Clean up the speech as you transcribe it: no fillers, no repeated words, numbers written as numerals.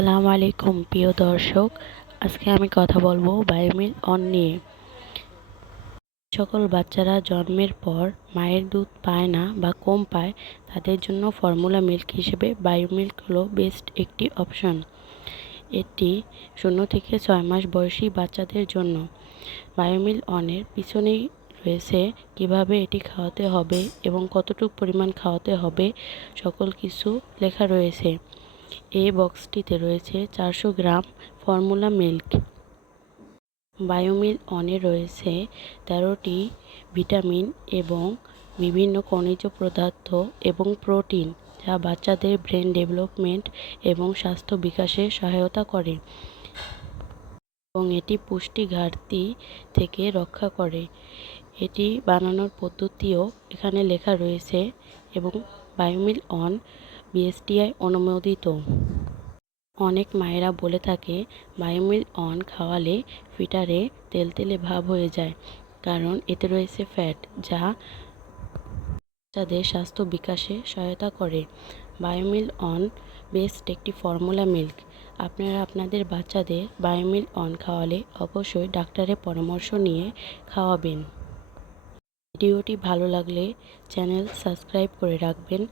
আসসালামু আলাইকুম প্রিয় দর্শক। আজকে আমি কথা বলবো বায়োমিল অন নিয়ে। সকল বাচ্চারা জন্মের পর মায়ের দুধ পায় না বা কম পায়, তাদের জন্য ফর্মুলা মিল্ক হিসেবে বায়োমিল্ক হলো বেস্ট একটি অপশন। এটি 0 থেকে 6 মাস বয়সী বাচ্চাদের জন্য। বায়োমিল অনের পিছনেই রয়েছে কিভাবে এটি খাওয়াতে হবে এবং কতটুকু পরিমাণ খাওয়াতে হবে, সকল কিছু লেখা রয়েছে। এই বক্সটিতে রয়েছে 400 গ্রাম ফর্মুলা মিল্ক। বায়োমিল অনে রয়েছে 13টি ভিটামিন এবং বিভিন্ন খনিজ পদার্থ এবং প্রোটিন, যা বাচ্চাদের ব্রেন ডেভেলপমেন্ট এবং স্বাস্থ্য বিকাশে সহায়তা করে এবং এটি পুষ্টি ঘাটতি থেকে রক্ষা করে। এটি বানানোর পদ্ধতিও এখানে লেখা রয়েছে এবং বায়োমিল অন বিএসটিআই অনুমোদিত। অনেক মায়েরা বলে থাকে বায়োমিল অন খাওয়ালে ফিটারে তেলতেলে ভাব হয়ে যায়, কারণ এতে রয়েছে ফ্যাট, যা বাচ্চাদের স্বাস্থ্য বিকাশে সহায়তা করে। বায়োমিল অন বেস্ট একটি ফর্মুলা মিল্ক। আপনারা আপনাদের বাচ্চাদের বায়োমিল অন খাওয়ালে অবশ্যই ডাক্তারের পরামর্শ নিয়ে খাওয়াবেন। ভিডিওটি ভালো লাগলে চ্যানেল সাবস্ক্রাইব করে রাখবেন